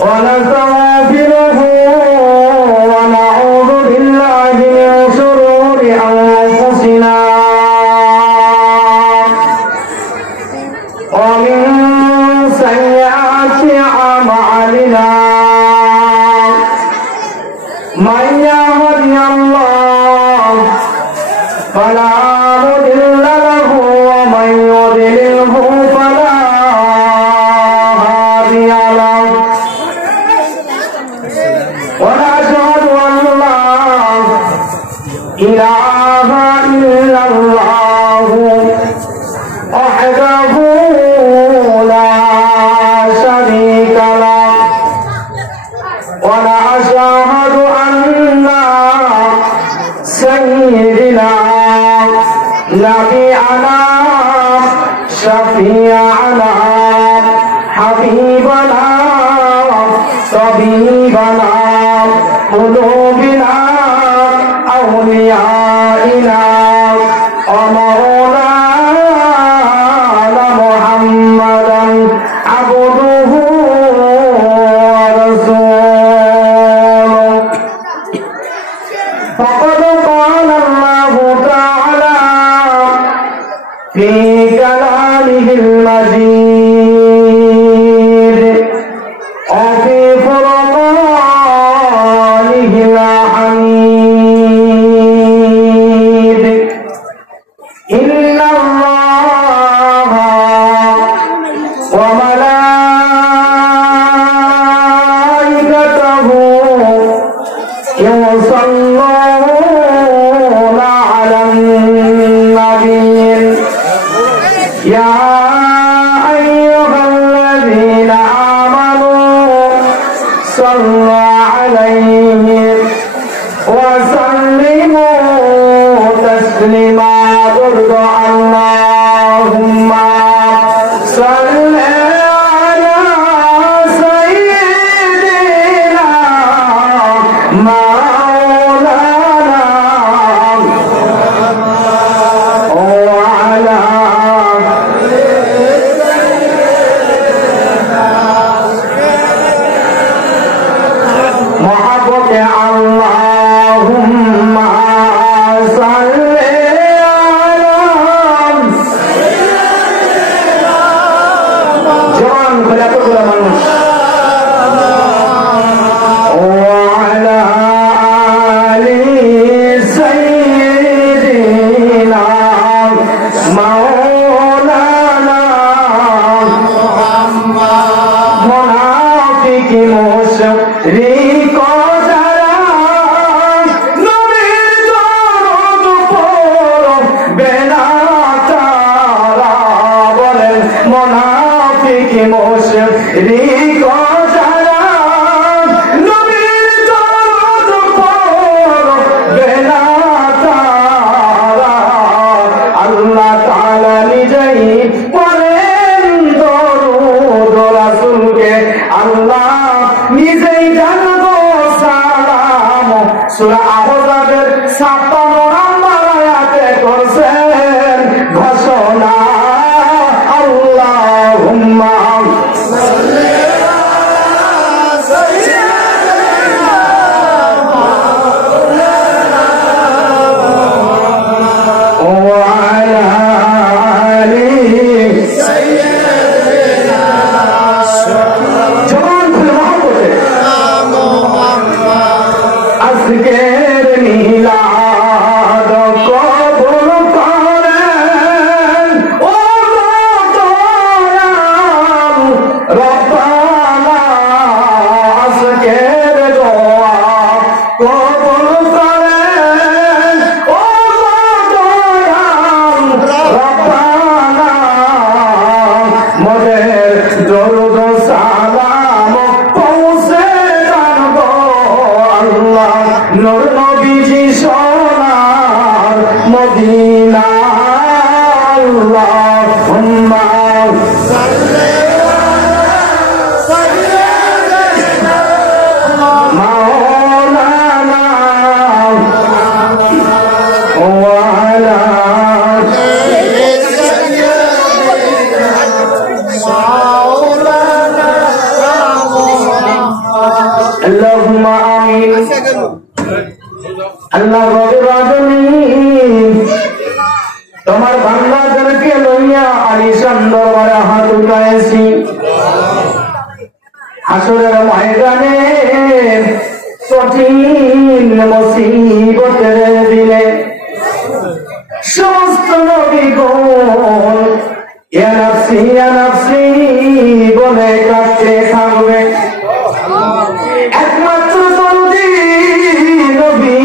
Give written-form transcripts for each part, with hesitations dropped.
ونستغفره ونعوذ بالله من شرور أنفسنا ومن سيئات أعمالنا من يهد الله فلا مضل له ومن يضلله فلا هادي له ونشهد أن لا إله إلا الله وحده لا شريك له ونشهد أن سيدنا نبينا شفيعنا حبيبنا طبيبنا قلوبنا أوليائنا ومولانا محمدا عبده ورسوله فقد قال الله تعالى في كلامه المجيد وفي فرقانه الحميد إن الله وملائكته يصلون على النبي يا أيها الذين آمنوا صلوا عليه وسلموا تسليما اللهم صل على سيدنا مولانا وعلى محبك اللهم صل وعلى آل سيدنا مولانا منافق مشرك যারা নবীর দরদ পড়বে না তারা বলেন মুনাফিক মুশরিক যারা নবীর দরদ পড়বে না তারা আল্লাহ তাআলা নিজেই বলেন দরুদ রাসূলকে আল্লাহ নিজেই জানবো সালাম সূরা আহজাবের 56 নম্বর আয়াতে করছেন ঘোষণা আল্লাহুম্মা সাল্লি আজকে হাসরের ময়দানে কঠিন মুসিবতের দিনে সমস্ত নবীগণ ইয়া নাফসি বলে কাঁদতে থাকবে। একমাত্র নবী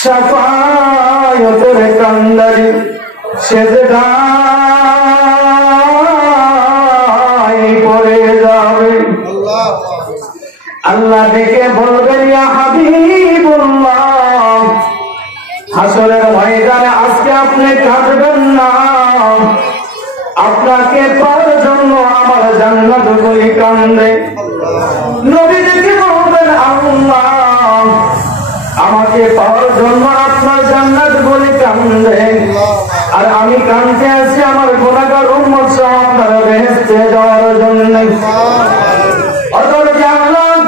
শাফায়াতের কান্ডারি সেজদায় পড়ে যাবে। আল্লাহ ডেকে বলবেন ইয়া হাবিবুল্লাহ, হাসরের ময়দানে আজকে আপনি কাঁদবেন না, আপনাকে পাওয়ার জন্য আমার জান্নাত গুলি কান্দে। নবী ডেকে বলবেন আল্লাহ, আমাকে পাওয়ার জন্য আপনার জান্নাত গুলি কান্দে, আর আমি কাঁদতে আছি আমার গুনাহগার উম্মত সহ আপনার বেহেশতে যাওয়ার জন্য। অতএব জানলাম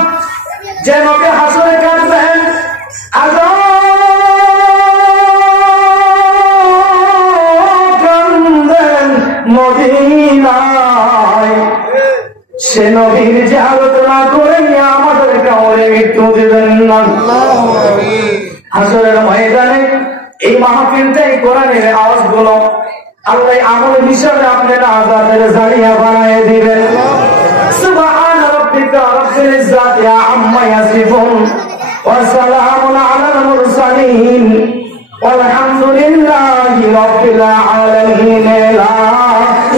যে নবী হাসরে কাঁদবেন, আজও কাঁদেন মদিনায়, সে নবীর জিয়ারত না করে আমাদের কাউরে মৃত্যু দিবেন না। হাসরের ময়দানে এই মাহফিলটাই কোরআনের আওয়াজগুলো আল্লাহ আমল হিসাবে আপনারা আযাদের জারিয়া বানায় দিবেন। সুবহান রাব্বিকা রাব্বিল ইজ্জাতি আম্মা ইয়াসিফুন ওয়া সালামুন আলাল মুরসালিন ওয়ালহামদুলিল্লাহি রাব্বিল আলামিন। লা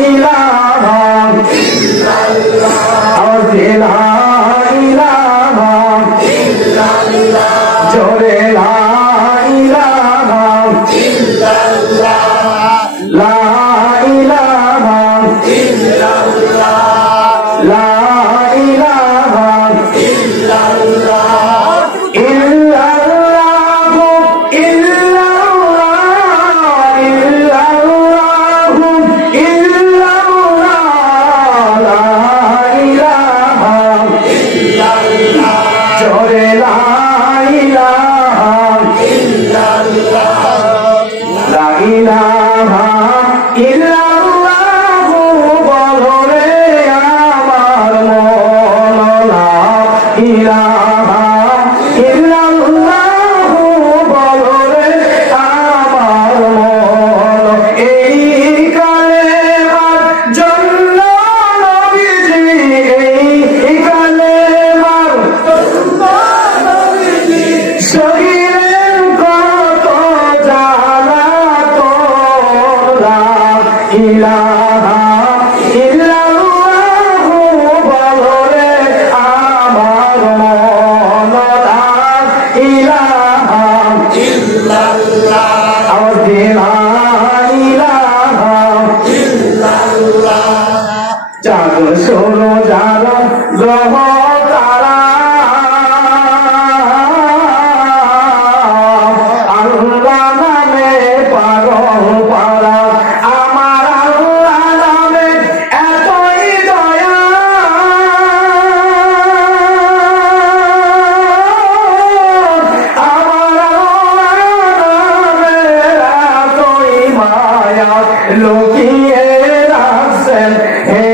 ইলাহা ইল্লাল্লাহ, লা ইলাহা ইল্লাল্লাহ, জোরে লা ইলাহা ইল্লাল্লাহ, লা ইলাহা ইল্লাল্লাহ, লা ইলাহা ইল্লাল্লাহ, ইল্লাল্লাহু ইল্লাল্লাহ, ইল্লাল্লাহু ইল্লাল্লাহ, লা ইলাহা ইল্লাল্লাহ, জোরে লা ইলাহা ইল্লাল্লাহ, লা ইলাহা ইল্লাল্লাহু বলরে আমার মন, লা ইলাহা ইল্লাল্লাহু বলরে আমার মন। এই কালেমার জন্য নবীজি, এই কালেমার জন্য নবীজি শহীদের কত জালাতন, লা ইলাহা ইল্লাল্লাহু বলরে আমার মন, লা ইলাহা ইল্লাল্লাহ, লা ইলাহা ইল্লাল্লাহ। জাগো শোনো জাগো গ্রহ তারা, আল্লাহ নামে পাগল পারা, আমার আল্লাহ নামে এতই দয়া, আমার আল্লাহ নামে এতই মায়া, লুকিয়ে রাখছেন হে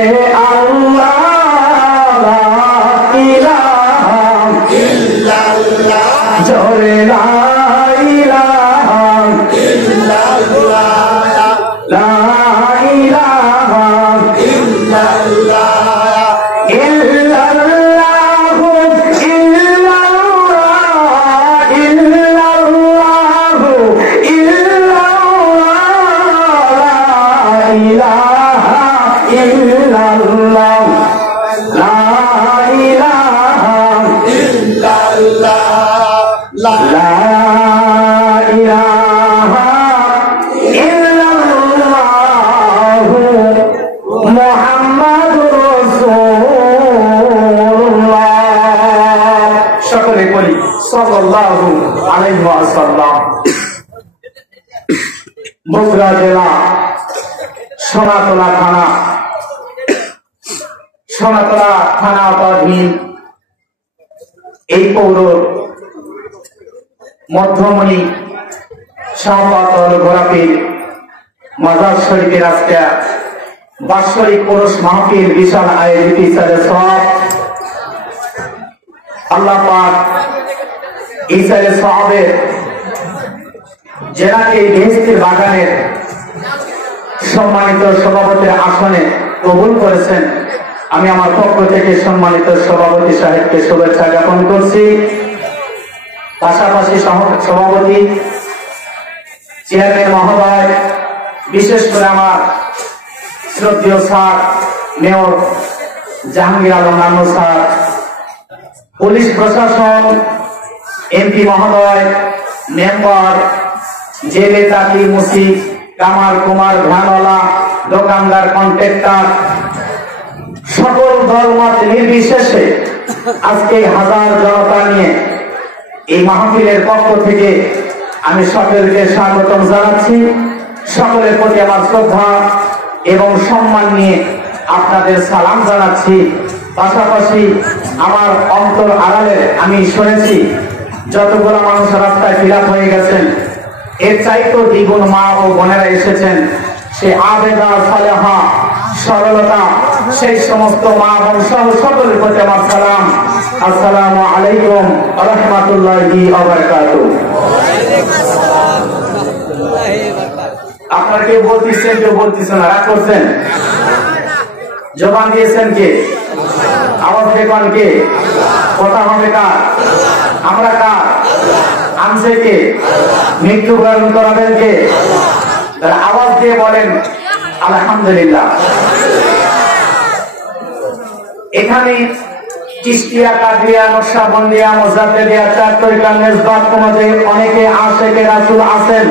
আল্লাহ, লা ইলাহা ইল্লাল্লাহ, জোরে লা ইলাহা ইল্লাল্লাহ, লা ইলাহা ইল্লাল্লাহ, ইল্লাল্লাহু ইল্লাল্লাহ, ইল্লাল্লাহু ইল্লাল্লাহ, লা ইলাহা ইল্লাল্লাহ, লা ইলাহা ইল্লাল্লাহ, লা ইলাহা ইল্লাল্লাহু মুহাম্মাদুর রাসূলুল্লাহ। সকলে বলি সাল্লাল্লাহু আলাইহি ওয়াসাল্লাম। বগুড়া জেলা সোনাতলা থানাধীন এই পৌর মধ্যমণি শাহবাতল গোলাপীর মাজার শরীফের আজকে বাৎসরিক পুরুষ মাহফিল বিশাল আয়োজিত সব আল্লাহ পাক ইসরায়েল সাহাবের জেনাকে বেহেশতের বাগানের সম্মানিত সভাপতির আসনে কবুল করেছেন। আমি আমার পক্ষ থেকে সম্মানিত সভাপতি সাহেবকে শুভেচ্ছা জ্ঞাপন করছি। পাশাপাশি সভাপতি চেয়ারম্যান মহোদয়, বিশেষ করে আমার শ্রদ্ধেয় sir mayor Jahangir Alam Nannu sir, police প্রশাসন, এমপি মহোদয়, মেম্বার, জেলে চাকরি মুসিদ, কামার কুমার, ভ্যানওয়ালা, দোকানদার, কন্ট্রাক্টর, সকল দলমত নির্বিশেষে আজকে হাজার জনতা নিয়ে এই মাহফিলের পক্ষ থেকে আমি সকলকে স্বাগতম জানাচ্ছি। সকলের প্রতি আমার শ্রদ্ধা এবং সম্মান নিয়ে আপনাদের সালাম জানাচ্ছি। পাশাপাশি আমার অন্তর আড়ালে আমি শুনেছি যতগুলো মানুষ রাস্তায় ফিলাপ হয়ে গেছেন, এর চাইতেও দ্বিগুণ মা ও বোনেরা এসেছেন। সে আবেদা, সালেহা, সরলতা, সেই সমস্ত মা বোন সহ সকলের প্রতি আমার সালাম। আসসালামু আলাইকুম ওয়া রাহমাতুল্লাহি ওয়া বারাকাতুহু। আপনারা কেউ বলতেছেন, কেউ বলতেছেন না, রাগ করছেন? জবান দিয়েছেন কে? আওয়াজ দেবেন কে? কথা হবে কার? আমরা কার? আনছে কে? মৃত্যুবরণ করাবেন কে? তারা আওয়াজ দিয়ে বলেন আলহামদুলিল্লাহ। এখানে চিশতিয়া, কাদরিয়া, নকশবন্দিয়া, মুজাদ্দিদিয়া, চার তরিকা, নিসবাত অনুযায়ী অনেকে আশিকে রাসূল আছেন।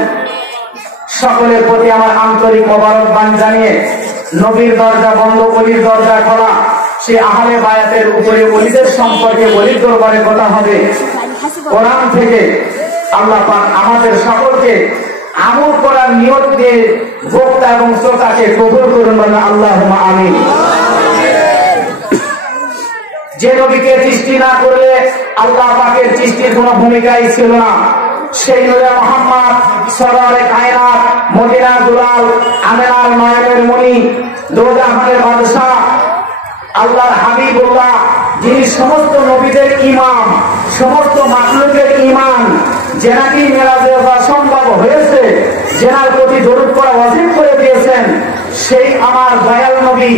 সকলের প্রতি আমার আন্তরিক মোবারকবাদ জানিয়ে নবীর দরজা বন্ধ, ওলির দরজা খোলা। সে আহলে বায়াতের উপরে ওলিদের সম্পর্কে ওলির দরবারে কথা হবে। কোরআন থেকে আল্লাহ পাক আমাদের সকলকে আমল করার নিয়ত দিয়ে বক্তা এবং শ্রোতাকে কবুল করুন, বলেন আল্লাহুম্মা আমিন। যে নবীকে সৃষ্টি না করলে আল্লাহ পাকের সৃষ্টির কোন ভূমিকাই ছিল না, সেই নবী মুহাম্মদ সরওয়ারে কায়নাত, মদিনার দুলাল, আমেনার নয়নের মণি, দোজাহানের বাদশা, আল্লাহর হাবিবুল্লাহ, যিনি সমস্ত নবীদের ইমাম, সমস্ত মাখলুকের ইমাম, যেনাকি মেরাজে যাওয়া সম্ভব হয়েছে, যেনার প্রতি দরুদ পড়া ওয়াজিব করে দিয়েছেন, সেই আমার দয়াল নবী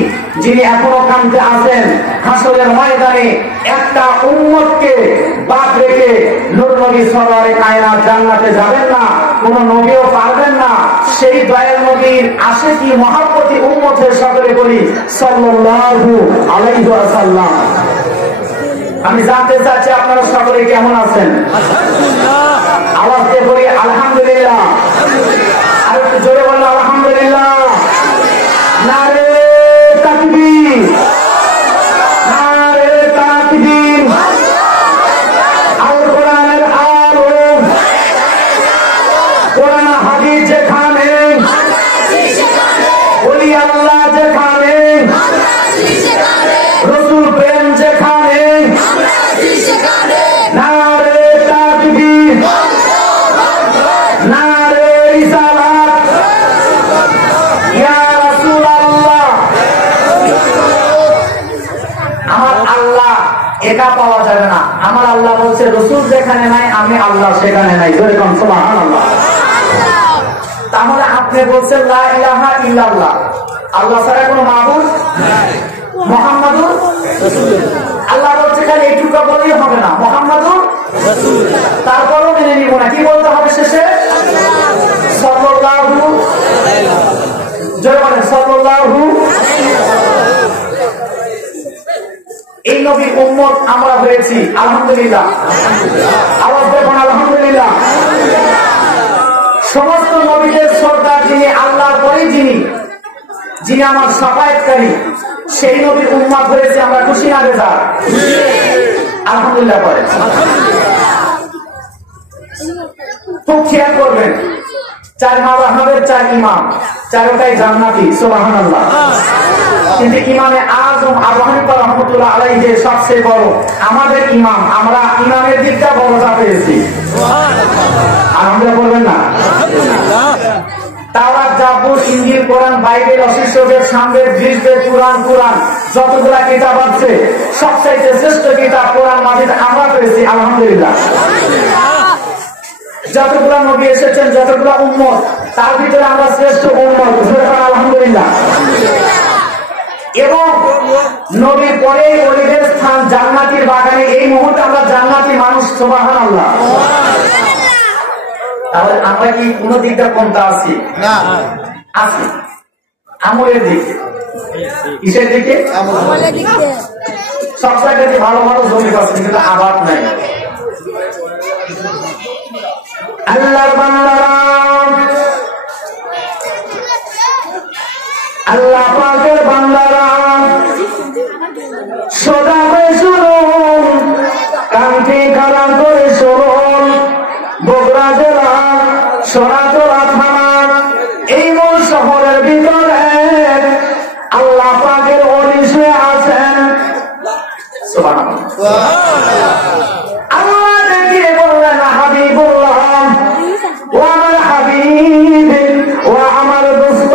যিনি এখনো কাঁদতে আছেন, হাসরের ময়দানে একটা উম্মতকে বাদ রেখে নূর নবী সরওয়ারে কায়নাত জান্নাতে যাবেন না, কোন নবীও পারবেন না। সেই দয়াল নবীর আশিকি মহব্বতি উম্মতের সকলে বলি সাল্লাল্লাহু আলাইহি ওয়াসাল্লাম। আমি জানতে চাচ্ছি আপনারা সকলে কেমন আছেন? আওয়াজ দিয়ে বলি আলহামদুলিল্লাহ। আর একটু জোরে বলুন আলহামদুলিল্লাহ। নারে তাকবীর, নারে তাকবীর। আল কোরআনের আলো, কোরআন হাদিস যেখানে, ওলি আল্লাহ যেখানে, রাসূল প্রেম যেখানে, নারে তাকবীর, নারে রিসালাত, ইয়া রাসূলুল্লাহ। আমার আল্লাহ একা পাওয়া যাবে না। আমার আল্লাহ বলছে রাসূল যেখানে নাই আমি আল্লাহ সেখানে নাই। জোরে কোন সুবহানাল্লাহ। তাহলে আপনি বলছেন লা ইলাহা ইল্লাল্লাহ, আল্লাহ ছাড়া কোনো মাবুদ নাই, মুহাম্মাদুর রাসূলুল্লাহ। আল্লাহ বলছে খালি এইটুকু বললেই হবে না, মুহাম্মাদুর রাসূলুল্লাহ। তারপরও মেনে নিব না, কি বলতে হবে শেষে? সাল্লাল্লাহু আলাইহি ওয়াসাল্লাম। জোরে বলেন সাল্লাল্লাহু আলাইহি ওয়াসাল্লাম। এই নবীর উম্মত আমরা হয়েছি আলহামদুলিল্লাহ। আওয়াজ দেবেন আলহামদুলিল্লাহ। সমস্ত নবীদের সর্দার যিনি, আল্লাহর পরে যিনি আমার সাফায়াতকারী, সেই নবীর উম্মত হয়েছে আমরা। খুশি না বেজার? আলহামদুলিল্লাহ করেন। খুব খেয়াল করবেন, চার মাযহাবের চার ইমাম, চারটাই জান্নাতি, সুবহানাল্লাহ। কিন্তু ইমামে আযম আবু হানিফা রাহমাতুল্লাহ আলাইহি যে সবচেয়ে বড় আমাদের ইমাম, আমরা ইমামের দিকটা বড়টা পেয়েছি। সুবহানাল্লাহ। আলহামদুলিল্লাহ বলবেন না? তাওরাত, জাবুর, ইনজিল, কোরআন, বাইবেল, অশিষ্যবেদ, সামবেদ, গ্রীষ্মের পুরাণ, যতগুলা কিতাব আছে সবচাইতে শ্রেষ্ঠ কিতাব কোরআন মাজিদ আমরা পেয়েছি, আলহামদুলিল্লাহ। যতগুলা নবী এসেছেন, যতগুলা উম্মত, তার ভিতরে আমরা শ্রেষ্ঠ উম্মত, আলহামদুলিল্লাহ। এবং নবীর পরে ওলিদের স্থান জান্নাতের বাগানে। এই মুহূর্তে আমরা জান্নাতি মানুষ, সুবহানাল্লাহ। তাহলে আমরা কি কোন দিকটা কমতা আছি? না, আছি আমলের দিকে। কিসের দিকে? আমলের দিকে। সব জায়গাতে ভালো ভালো জমি পাচ্ছে, কিন্তু আবাদ নাই। আল্লাহর বান্দারা, আল্লাহ পাকের বান্দারা, সদা হয়ে শুনুন, কানকে খাড়া করে শুনুন। বগুড়া জেলা সোনাতলা থানা এই মূল শহরের ভিতরে আল্লাহ পাকের ওলি শুয়ে আছেন। আল্লাহ দেখিয়ে বললেন, হাবিবুল্লাহ, ও আমার হাবিব, ও আমার দোস্ত,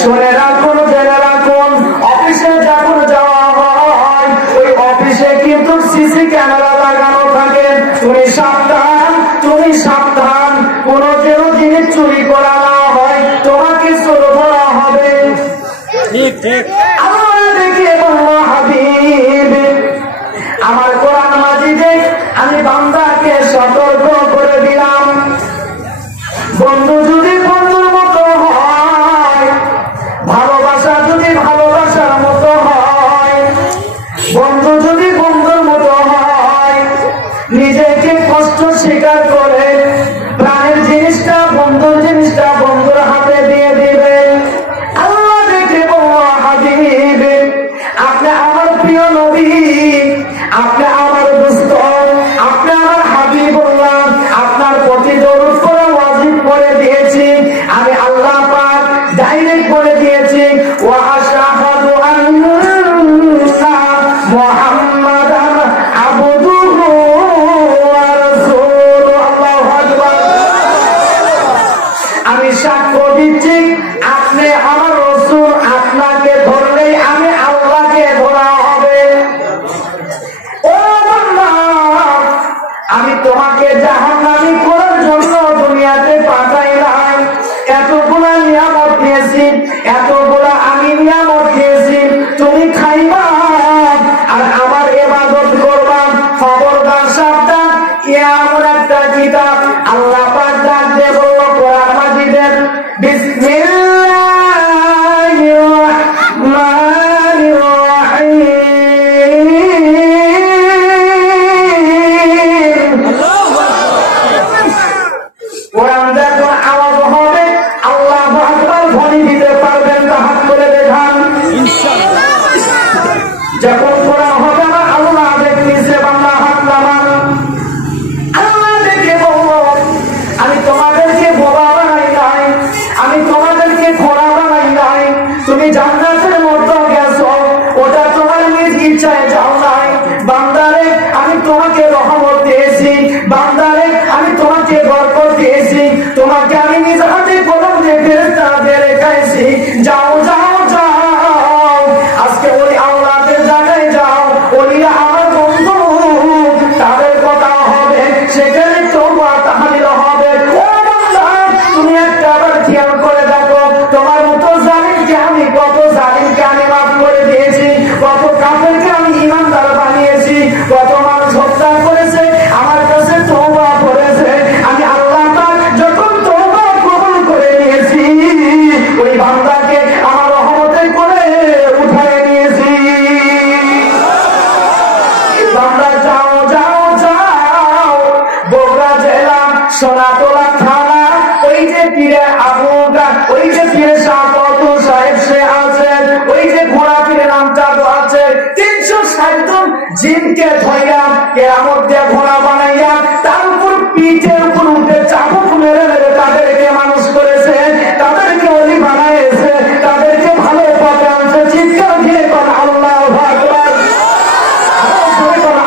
শুনে রাখুন, জেনে রাখুন, অফিসে যখন যাওয়া হয় ওই অফিসে কিন্তু সিসি ক্যামেরা লাগানো থাকে। তুমি সাবধান, তুমি সাবধান, কোন যেন জিনিস চুরি করা না হয়, তোমাকে চোর ধরা হবে। ঠিক ঠিক। আল্লাহ দেখিয়ে বলল, হাবিব, আমার কোরআন মাজিদে আমি বান্দাকে সতর্ক করে দিলাম, বন্ধু যদি বন্ধুর মতো হয়, ভালোবাসা যদি ভালোবাসার মতো হয়, বন্ধু যদি বন্ধুর মতো হয়, নিজেকে কষ্ট স্বীকার করে প্রাণের জিনিসটা, বন্ধুর জিনিসটা বন্ধুর হাতে দিয়ে দিবে। আল্লাহ দেখে বলল, হাবিব, আপনি আমার প্রিয় নবী, আপনি আমার দোস্ত, আপনি আমার হাবিবুল্লাহ, আপনার প্রতি দরুদ পড়া ওয়াজিব করে দিয়েছি আমি, আল্লাহ পাক ডাইরেক্ট করে দিয়েছি, ওয়া আশহাদু আন্না মুহাম্মাদান আবদুহু ওয়া রাসূলুহু। আল্লাহু আকবার। আমি সাক্ষ্য দিচ্ছি আপনি আমার রাসূল, আপনাকে ধরলেই আমি আল্লাহকে ধরা হবে। ও বান্দা, আমি তোমাকে জাহান্নামী করার জন্য দুনিয়াতে পাঠাই নাই। এতগুলা নিয়ামত দিয়েছি, এতগুলা আমি নিয়ামত দিয়েছি, তুমি খাইবা আর আমার ইবাদত করবা। খবরদার, সাবধান, এমন একটা কিতাব আল্লাহ পাক ডাক দিয়ে বলল কোরআন মাজিদের, বিসমিল্লাহির রাহমানির রাহিম। কোরআন যখন আওয়াজ হবে আল্লাহু আকবার ধ্বনি দিতে পারবেন তো হাত করে দেখান ইনশাআল্লাহ। যখন কোরআন হবে না আল্লাহ দেখতেছে, বান্দা হাত নামান। আল্লাহ দেখে বলল, আমি তোমাদেরকে বোবা বানাই নাই, আমি তোমাদেরকে খোঁড়া বানাই নাই। তুমি জান্নাতের মধ্যে গেছো, ওটা তোমার নিজ ইচ্ছায় যাও নাই। বান্দারে, আমি তোমাকে রহমত দিয়েছি, বান্দারে, আমি তোমাকে বরকত দিয়েছি, তোমাকে আমি নিজ হাতে কলম দিয়ে ফেরেশতা দিয়ে রেখেছি। যাও যাও যাও, আজকে ওই আওলাদের জায়গায় যাও, ওলিরা আমার বন্ধু, তাদের কথা হবে, সেখানে তওবা তাহলিল হবে। ও বান্দা, তুমি একটা বার খেয়াল করে দেখো, তোমার মতো জালিমকে আমি, কত জালিমকে আমি মাফ করে দিয়েছি, কত কাফেরকে আমি ঈমানদার বানিয়েছি, কত মানুষ হত্যা করেছে, আমার কাছে তওবা করেছে। আমি আল্লাহ পাক যখন তওবা কবুল করে নিয়েছি, ওই বান্দাকে আমার রহমতে করে উঠায় নিয়েছি। বান্দা, যাও যাও যাও, বগুড়া জেলা সোনাতলা থানা ওই যে পীরে আবুগা, ওই যে পীরে শাহপত সাহেব সে আছেন, ওই যে ঘোড়া পীরে নামটা তো আছে, 360 জন জিনকে ধইয়া কেয়ামত দিয়ে ঘোড়া বানাইয়া তার উপর পিঠের উপর উঠে চাবুক মেরে মেরে তাদেরকে মানুষ করেছে, তাদেরকে অলি বানাইছে, তাদেরকে ভালো পথে আনছে। চিৎকার দিয়ে কোন আল্লাহু আকবার,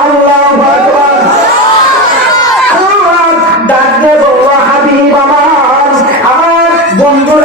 আল্লাহু আকবার। আল্লাহ ডাক দিয়ে বলল, হাবিব আমার, আমার বন্ধুর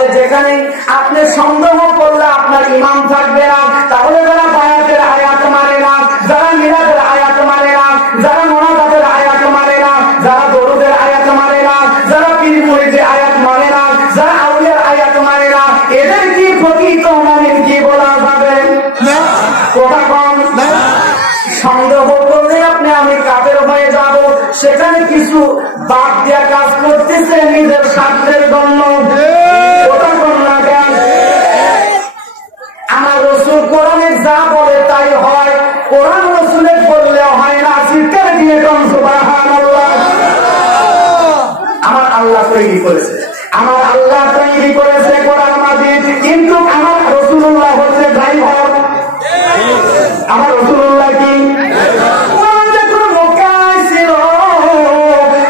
তাহলে যেখানে আপনি সন্দেহ করলে আপনার ইমাম থাকবে না। তাহলে যারা বায়াতের আয়াত মানে না, যারা মিলাদের আয়াত মানে না, যারা মোনাজাতের আয়াত মানে না, যারা দরুদের আয়াত মানে না, যারা পীর মুরিদের আয়াত মানে না, যারা আউলিয়ার আয়াত মানে না, এদের কি প্রকৃত মুমিন কি বলা যাবে? কথা কম। সন্দেহ করলে আপনি আমি কাফের হয়ে যাব, সেখানে কিছু বাদ দিয়া কাজ করতেছে নিজের স্বার্থের জন্য। কথা কম না কেন? আমার রাসূল কোরআনে যা বলে তাই হয়, কোরআন রাসূলের বললে হয় না। চিৎকার দিয়ে কোন সুবহানাল্লাহ। আমার আল্লাহ তৈরি করেছে, আমার আল্লাহ তৈরি করেছে কোরআন মাজিদ, কিন্তু আমার রাসূলুল্লাহ হচ্ছে ড্রাইভার। আমার রাসূলুল্লাহ কি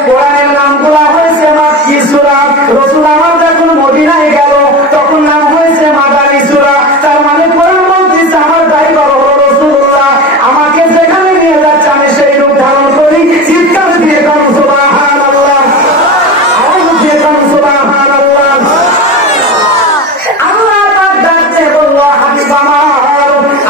কোরআনের নামগুলা হয়েছে মাক্কি সূরা। রাসূল আমার যখন মদিনায় গেল তখন নাম হয়েছে মাদানী সূরা। তার মানে কোরআন বলতেছে আমার ড্রাইভার হলো রাসূলুল্লাহ, আমাকে যেখানে নিয়ে যাচ্ছে আমি সেই রূপ ধারণ করি। চিৎকার দিয়ে কোন সুবহানাল্লাহ, আওয়াজ দিয়ে কোন সুবহানাল্লাহ। আল্লাহ পাক ডাকতে বলল, হাবিব আমার,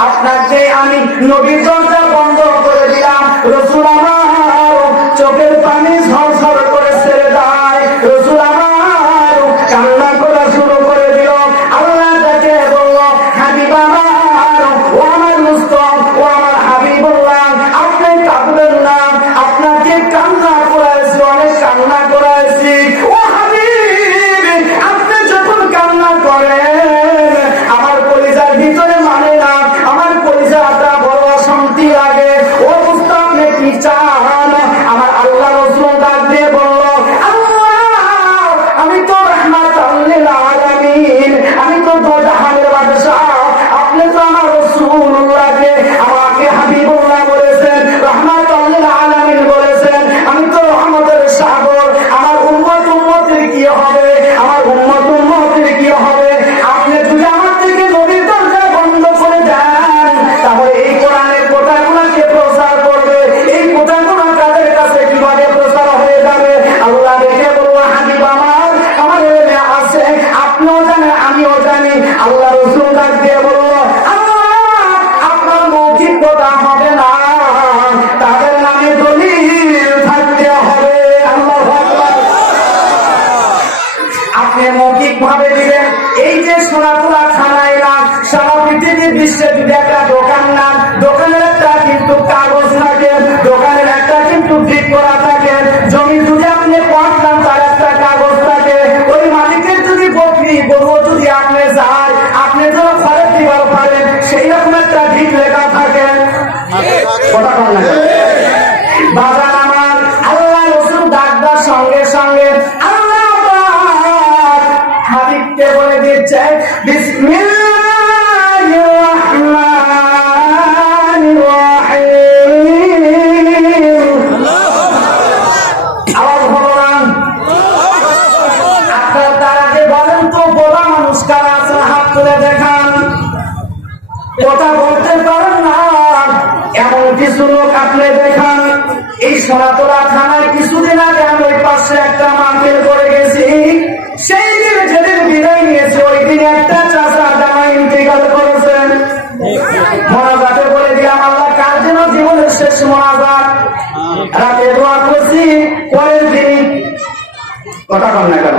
আপনাকে আমি নবীর দরজা বন্ধ করে দিলাম। রাসূল আমার চোখের পানি ঝরঝর করে ছেড়ে দেয়। রাসূল আমার কান্না করা শুরু করে দিল। আল্লাহ তাকে বলল, হাবিব আমার, ও আমার মুস্তাফা, ও আমার হাবিবুল্লাহ, আপনি কাঁদবেন না, আপনাকে কান্না করাইছি, অনেক কান্না করাইছি। ও হাবিব, আপনি যখন কান্না করেন আমার কলিজার ভিতরে মানে না, আমার কলিজাটা বড় শান্তি লাগে। ও মুস্তাফা, আপনি কি চান? আমার আল্লাহ রাসূল ডাক দিয়ে বলল, আল্লাহ, আমি তো রাহমাতুল লিল আলামিন, আমি তো জাহানের বাদশা, আপনি তো আমার রাসূলুল্লাহকে আমাকে হাবিবুল্লাহ বলেছেন, রাহমাতুল লিল আলামিন বলেছেন, আমি তো রহমতের সাগর। আমার উম্মতের কি হবে? আমার উম্মতের কি হবে? আপনি যদি আমার থেকে নবীর দরজা বন্ধ করে দেন, তাহলে এই কোরআনের কথাগুলোকে প্রচার করবে, এই কথাগুলো তাদের কাছে কিভাবে প্রচার হয়ে যাবে? আল্লাহ দেখে বলল, হাবিব আমার, আমার এলেমে আছে, আপনিও জানেন আমিও জানি। আল্লাহ রাসূল ডাক দিয়ে বলল, আল্লাহ, আপনার মৌখিক কথা হবে না, তাদের নামে দলিল থাকতে হবে। আল্লাহু আকবার। আপনি মৌখিক ভাবে দিবেন। এই যে সোনাপুরা থানায় না, সারা পৃথিবীর বিশ্বে যদি একটা দোকান না, দোকানের একটা কিন্তু কাগজ থাকে, দোকানের একটা কিন্তু ঠিক করা থাকে, জমি যদি আপনি পাঠান তার একটা কাগজ থাকে, ওই মালিকের যদি বকরি গরু যদি আপনি যায়, আপনি যেন ফলে দিবার পারেন, সেই রকম একটা ঠিক লেখা থাকে। কথা বল না বাবা আমার। আল্লাহ রাসূল ডাকবার সঙ্গে সঙ্গে আল্লাহ হাবিবকে বলে দিচ্ছে, বিসমিল্লাহির রাহমানির রাহিম। আওয়াজ হলো না? আপনার তার আগে বলেন তো, বলা মানুষ কারা আছে? হাত তুলে দেখান। কথা বলতে পারেন না এমন কিছু লোক আপনি দেখান। এই সোনাতলা থানায় কিছুদিন আগে আমি ওই পাশে একটা মাহফিল করে গেছি। সেই দিন যেদিন বিদায় নিয়েছে, ওই দিন একটা চাচা জামা ইন্তেকাল করেছেন। মোনাজাতে বলে দিলাম, আল্লাহ কার যেন জীবনের শেষ মোনাজাত, রাতে দোয়া করছি, পরের দিন কথা কন না কেন,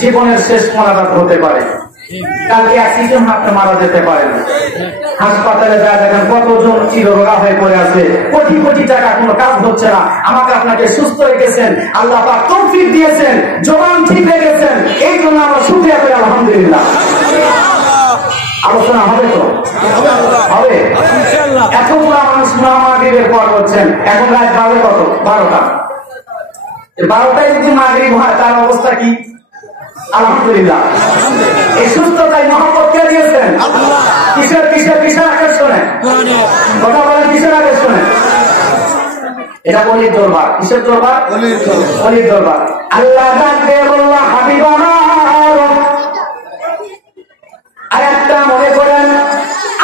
জীবনের শেষ মোনাজাত হতে পারে। কালকে অ্যাক্সিডেন্ট আপনি মারা যেতে পারেন। হাসপাতালে যা দেখেন কতজন চিররোগা হয়ে পড়ে আছে, কোটি কোটি টাকা কোনো কাজ হচ্ছে না। আমাকে আপনাকে সুস্থ রেখেছেন, আল্লাহ পাক তৌফিক দিয়েছেন, জবান ঠিক রেখেছেন, এই জন্য আমরা শুকরিয়া করি আলহামদুলিল্লাহ। আলোচনা হবে তো? হবে। এতগুলা মানুষ মাগরিবের পর হচ্ছেন, এখন রাত বাজে কত? 12টা। 12টায় যদি মাগরিব হয় তার অবস্থা কি? আলহামদুলিল্লাহ। এই সুস্থতায় মহব্বত কে দিয়েছেন? কিসের কিসের কিসের আকর্ষণে? কথা বলেন, কিসের আকর্ষণে? এটা অলির দরবার। কিসের দরবার? অলির দরবার। আল্লাহ ডাকবে বলল, হাবিব আমার, আর একটা মনে করেন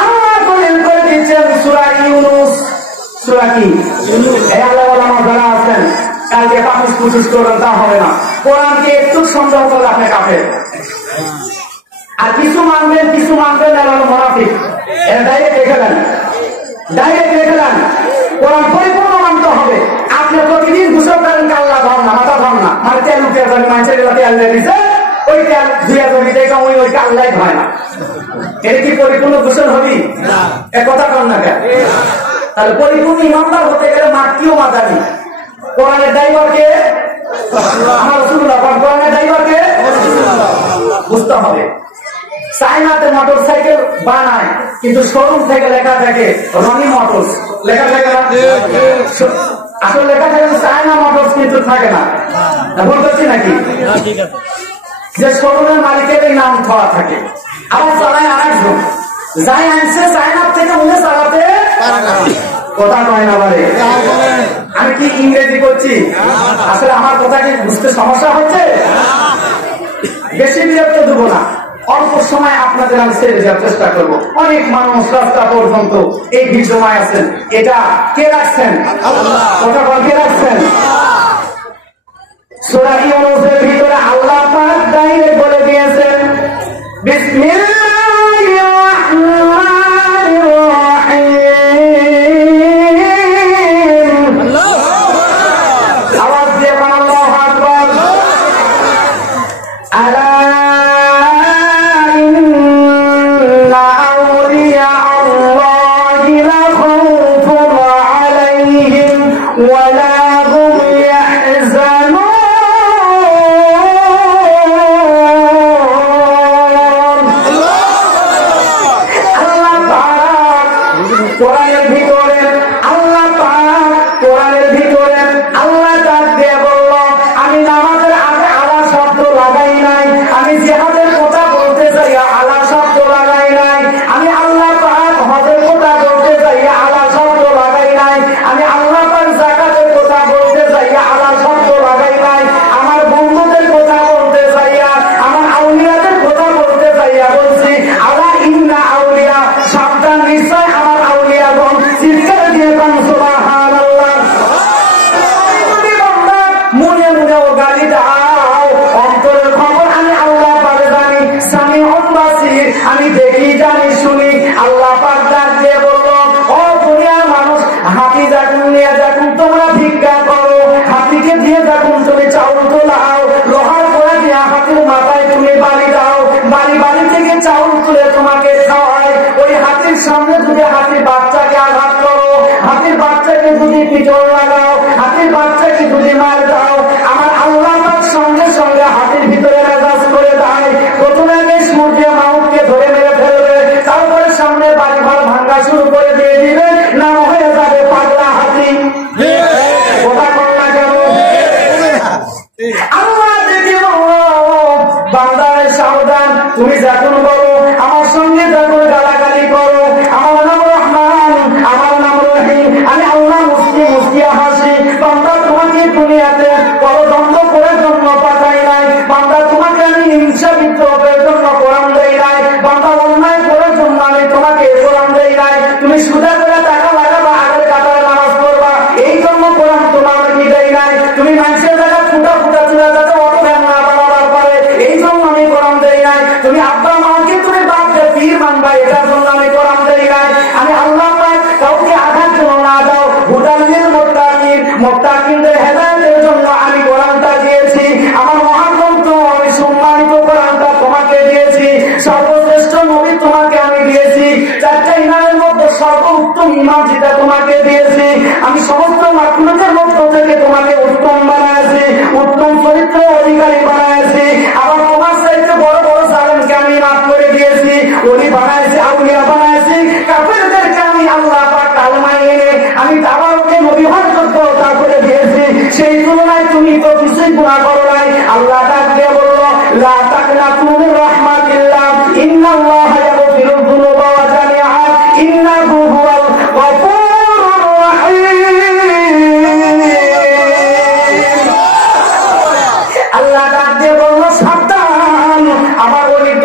আল্লাহ দলিল করে দিচ্ছেন সূরা ইউনূস। সূরা কি? এই আল্লাহ ওলামা যারা আছেন কালকে 25-25 করবেন, তা হবে না। কোরআনকে একটু সন্দেহ করলে আপনি কাফের। আর কিছু মানবেন এরা হলো মুনাফিক। এরা ডাইরেক্ট রেখে দেন, কোরআন পরিপূর্ণ মানতে হবে। আপনি প্রতিদিন গোসল করেন আল্লাহ ধর না, মাথা ধর না, মানে তেল উঠিয়ে ধরেন, মানুষের তেল দিয়ে দিচ্ছে, ওই তেল ধুয়ে ধরি দেখে ওই আল্লাহ ধয় না। এটা কি পরিপূর্ণ গোসল হবি? কথা কন না কেন? তাহলে পরিপূর্ণ ইমানদার হতে গেলে মাটিও মাদানি। কোরআনের ড্রাইভারকে আমার রাসূলুল্লাহ, কোরআনের ড্রাইভারকে বুঝতে হবে। চায়নাতে মোটর সাইকেল বানায়, কিন্তু শোরুম থেকে লেখা থাকে রনি মোটরস, লেখা থাকে না? আসলে লেখা থাকে চায়না মোটরস, কিন্তু থাকে না। বলতেছি নাকি? যে শোরুমের মালিকের নাম ধরা থাকে, আবার চালায় আরেকজন, যাই আনছে চায়না থেকে উনি চালাতে কথা কয় না বলে। আমি কি ইংরেজি করছি? আসলে আমার কথা কি বুঝতে সমস্যা হচ্ছে? বেশি বিরক্ত দেবো না, অল্প সময় আপনাদের আমি ছেড়ে দেওয়ার চেষ্টা করবো। অনেক মানুষ রাস্তা পর্যন্ত এই ভিড় জমায় আছেন। এটা কে রাখছেন? কথা বল, কে রাখছেন? সূরা ইউনূসের ভিতরে আল্লাহ পাক ডাইরেক্ট বলে দিয়েছেন, বিসমিল্লাহির রাহমানির রাহিম। আওয়াজ দিয়ে বলেন আল্লাহু আকবার। আলা ইন্না আউলিয়া আল্লাহি লা খাউফুন আলাইহিম ওয়া লা হুম ইয়াহজানুন। কোরআনের ভিতরে আল্লাহ ডাক দিয়ে বলল, আমি নামাজের আগে আলা শব্দ লাগাই নাই, আমি জিহাদের কথা বলতে চাই আলা শব্দ লাগাই নাই, আমি আল্লাহ পাক হজের কথা বলতে চাই আলা শব্দ লাগাই নাই, আমি আল্লাহ পাক যাকাতের কথা বলতে চাই আলা শব্দ লাগাই নাই, আমার বন্ধুদের কথা বলতে চাই, আমার আউলিয়াদের কথা বলতে চাই বলছি আলা ইন্না আউলিয়া, সাবধান, নিশ্চয় আমার আউলিয়াগণ। চিৎকার দিয়ে বলেন সুবহানাল্লাহ। মনে মনে ও গালি দাও, অন্তরের খবর আমি আল্লাহ পাক জানি, সামিউন বাসীর, আমি দেখি জানি শুনি। আল্লাহ পাক ডাক দিয়ে বলল, ও দুনিয়ার মানুষ, হাতি যখন নিয়ে যখন তোমরা ভিক্ষা করো, হাতিকে দিয়ে যখন তুমি চাউল তোলাও, লোহার গোড়া দিয়ে হাতির মাথায় তুমি বাড়ি দাও, বাড়ি থেকে চাউল তুলে তোমাকে খাওয়ায়, ওই হাতির সামনে যদি হাতির বাচ্চাকে আঘাত করো, হাতির বাচ্চাকে যদি পিছন লাগাও, হাতির বাচ্চাকে যদি মার দাও, আমার আল্লাহ পাক সঙ্গে সঙ্গে হাতির ভিতরে মেজাজ করে দেয়। প্রথমে আগে সূর্য মাউতকে ধরে মেরে ফেলবে, তারপরে সামনে বাড়ি ঘর ভাঙা শুরু করে দিয়ে দিবে, নাম হয়ে যাবে পাগলা হাতি। কথা বল না কেন? আল্লাহ দেখে বান্দারে সাবধান, তুমি যখন বলো আমার সঙ্গে যখন